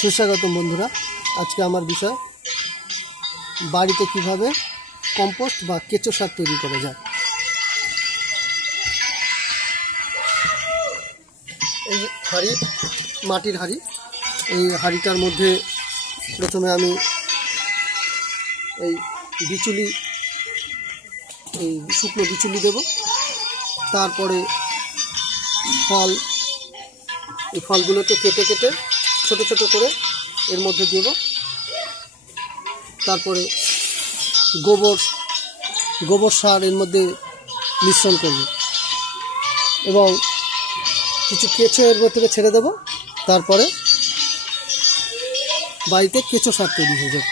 সুস্বাগতম বন্ধুরা। আজকে আমার বিষয় বাড়িতে কিভাবে কম্পোস্ট বা কেঁচো সার তৈরি করা যায়। এই হাঁড়ি, মাটির হাঁড়ি, এই হাঁড়িটার মধ্যে প্রথমে আমি এই বিচুলি, এই শুকনো বিচুলি দেব। তারপরে ফল, এই ফলগুলোকে কেটে কেটে ছোট ছোট করে এর মধ্যে দেব। তারপরে গোবর সার এর মধ্যে মিশ্রণ করব এবং কিছু কেঁচো এর থেকে ছেড়ে দেব। তারপরে বাড়িতে কেঁচো সার তৈরি হয়ে যাবে।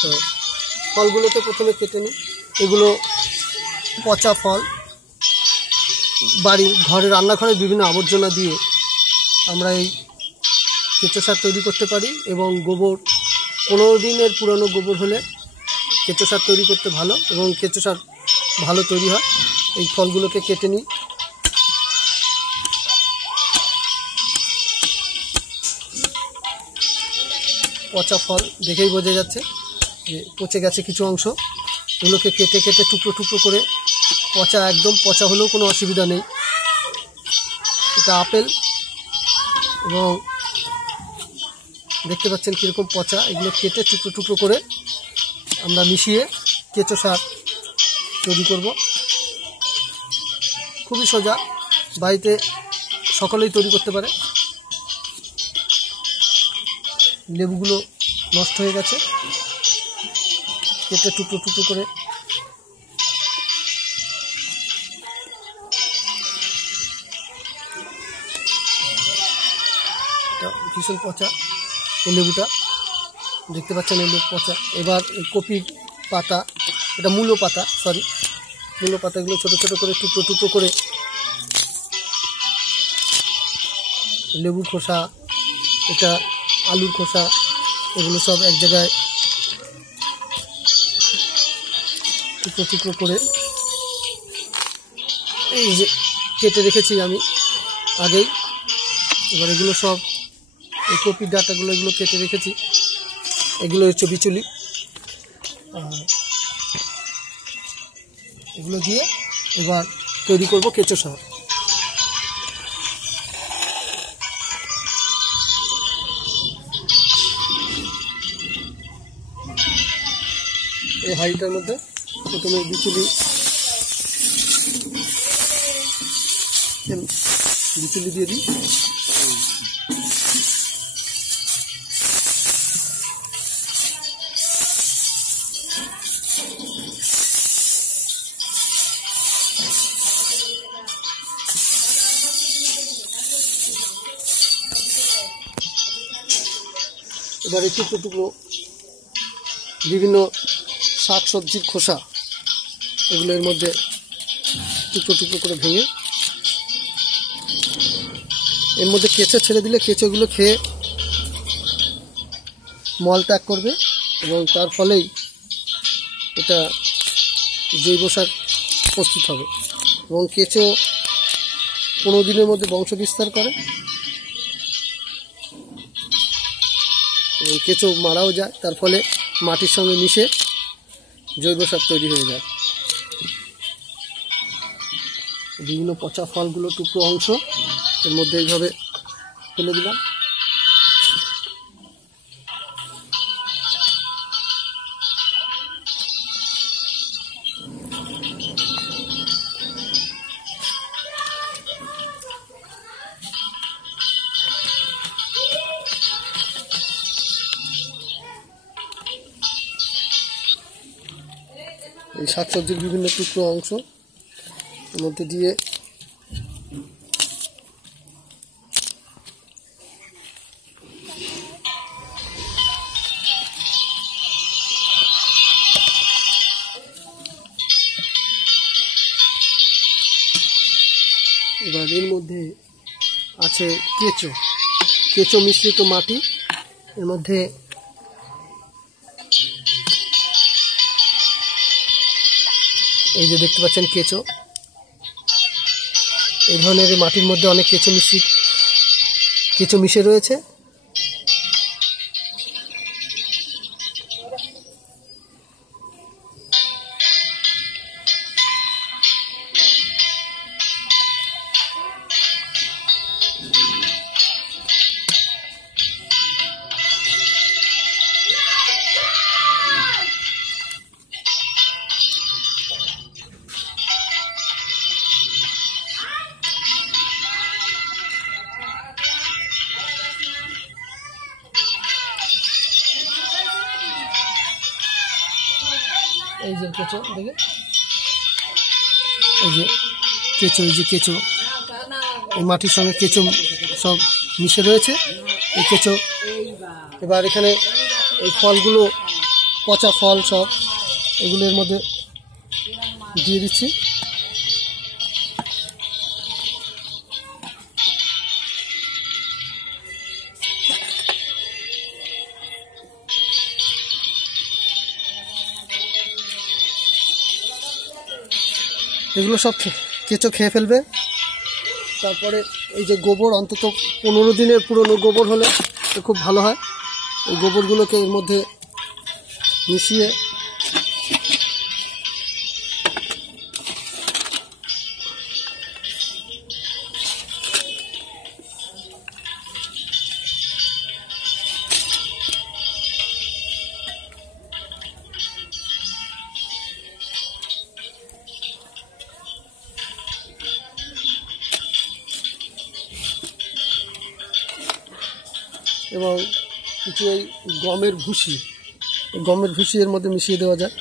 তো ফলগুলোকে প্রথমে কেটে নিই। এগুলো পচা ফল, ঘরের রান্নাঘরের বিভিন্ন আবর্জনা দিয়ে আমরা এই কেঁচো সার তৈরি করতে পারি। এবং গোবর, 15 দিনের পুরনো গোবর হলে কেঁচো সার তৈরি করতে ভালো এবং কেঁচো সার ভালো তৈরি হয়। এই ফলগুলোকে কেটে নিই। পচা ফল দেখেই বোঝা যাচ্ছে যে পচে গেছে কিছু অংশ। এগুলোকে কেটে কেটে টুকরো টুকরো করে, একদম পচা হলেও কোনো অসুবিধা নেই। এটা আপেল এবং দেখতে পাচ্ছেন কীরকম পচা। এগুলো কেটে টুকরো টুকরো করে আমরা মিশিয়ে কেঁচো সার তৈরি করব। খুবই সোজা, বাড়িতে সকলেই তৈরি করতে পারে। লেবুগুলো নষ্ট হয়ে গেছে, কেটে টুকরো টুকরো করে ভীষণ পচা এই লেবুটা, দেখতে পাচ্ছেন এই লেবু পচা। এবার কপির পাতা, এটা মূলো পাতাগুলো ছোটো ছোটো করে টুকরো টুকরো করে, লেবুর খোসা, এটা আলুর খোসা, এগুলো সব এক জায়গায় টুকরো টুকরো করে এই যে কেটে রেখেছি আমি আগেই। এবার এগুলো সব, এই কপির ডাঁটাগুলো এগুলো কেটে রেখেছি, এগুলো হচ্ছে বিচুলি। এগুলো দিয়ে এবার তৈরি করব কেঁচো সার। এই হাঁড়িটার মধ্যে প্রথমে বিচুলি দিয়ে দিই। এবারে টুকরো টুকরো বিভিন্ন শাক সবজির খোসা, এগুলো এর মধ্যে টুকরো টুকরো করে ভেঙে এর মধ্যে কেঁচো ছেড়ে দিলে কেঁচোগুলো খেয়ে মল ত্যাগ করবে এবং তার ফলেই এটা জৈব সার প্রস্তুত হবে। এবং কেঁচো 15 দিনের মধ্যে বংশ বিস্তার করে, কেঁচো মারাও যায়, তার ফলে মাটির সঙ্গে মিশে জৈব সার তৈরি হয়ে যায়। বিভিন্ন পচা ফলগুলো টুকরো অংশ এর মধ্যে এইভাবে ফেলে দিলাম। এই শাকসবজির বিভিন্ন টুকরো অংশ এর মধ্যে দিয়ে এবার এর মধ্যে আছে কেঁচো মিশ্রিত মাটি। এর মধ্যে এই যে দেখতে পাচ্ছেন কেঁচো, এই ধরনের মাটির মধ্যে অনেক কেঁচো মিশে রয়েছে। এই যে কেঁচো দেখে, এই যে কেঁচো এই মাটির সঙ্গে কেঁচো সব মিশে রয়েছে। এই কেঁচো এবার এখানে এই ফলগুলো, পচা ফল সব এগুলোর মধ্যে দিয়ে দিচ্ছি। এগুলো সব কেঁচো খেয়ে ফেলবে। তারপরে এই যে গোবর, অন্তত 15 দিনের পুরনো গোবর হলে খুব ভালো হয়। এই গোবরগুলোকে এর মধ্যে মিশিয়ে এবং কিছু এই গমের ভুসি এর মধ্যে মিশিয়ে দেওয়া যায়।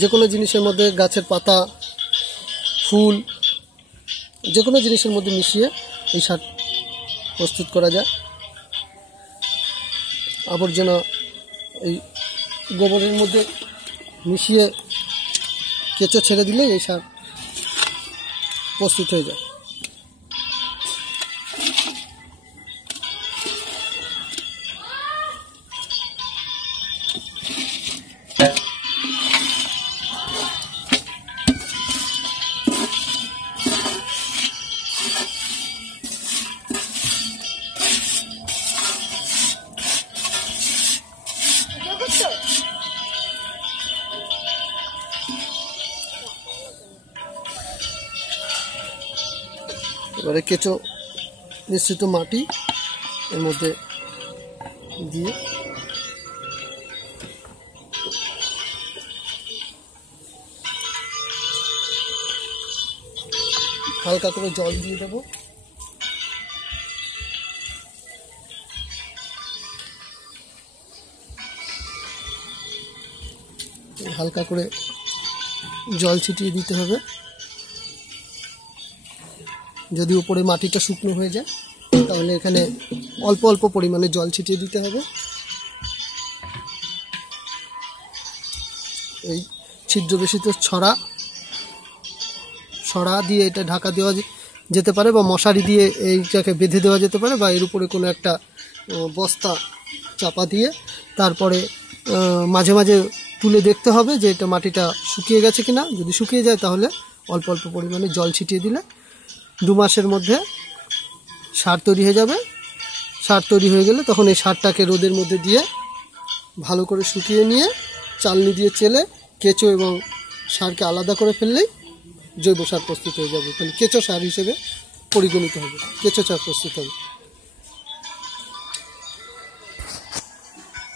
যে কোনো জিনিসের মধ্যে, গাছের পাতা, ফুল, যে কোনো জিনিসের মধ্যে মিশিয়ে এই সার প্রস্তুত করা যায়। আবর্জনা এই গোবরের মধ্যে মিশিয়ে কেঁচো ছেড়ে দিলে এই সার প্রস্তুত হয়ে যায়। এবারে কেঁচো মিশ্রিত মাটি এর মধ্যে দিয়ে হালকা করে জল দিয়ে দেবো। হালকা করে জল ছিটিয়ে দিতে হবে। যদি উপরে মাটিটা শুকনো হয়ে যায় তাহলে এখানে অল্প অল্প পরিমাণে জল ছিটিয়ে দিতে হবে। এই ছিদ্র বেশিত ছড়া দিয়ে এটা ঢাকা দেওয়া যেতে পারে, বা মশারি দিয়ে এইটাকে বেঁধে দেওয়া যেতে পারে, বা এর উপরে কোনো একটা বস্তা চাপা দিয়ে তারপরে মাঝে মাঝে তুলে দেখতে হবে যে এটা মাটিটা শুকিয়ে গেছে কিনা। যদি শুকিয়ে যায় তাহলে অল্প অল্প পরিমাণে জল ছিটিয়ে দিলে 2 মাসের মধ্যে সার তৈরি হয়ে যাবে। সার তৈরি হয়ে গেলে তখন এই সারটাকে রোদের মধ্যে দিয়ে ভালো করে শুকিয়ে নিয়ে চালনি দিয়ে চেলে কেঁচো এবং সারকে আলাদা করে ফেললেই জৈব সার প্রস্তুত হয়ে যাবে। কেঁচো সার হিসেবে পরিগণিত হবে, কেঁচো সার প্রস্তুত হবে।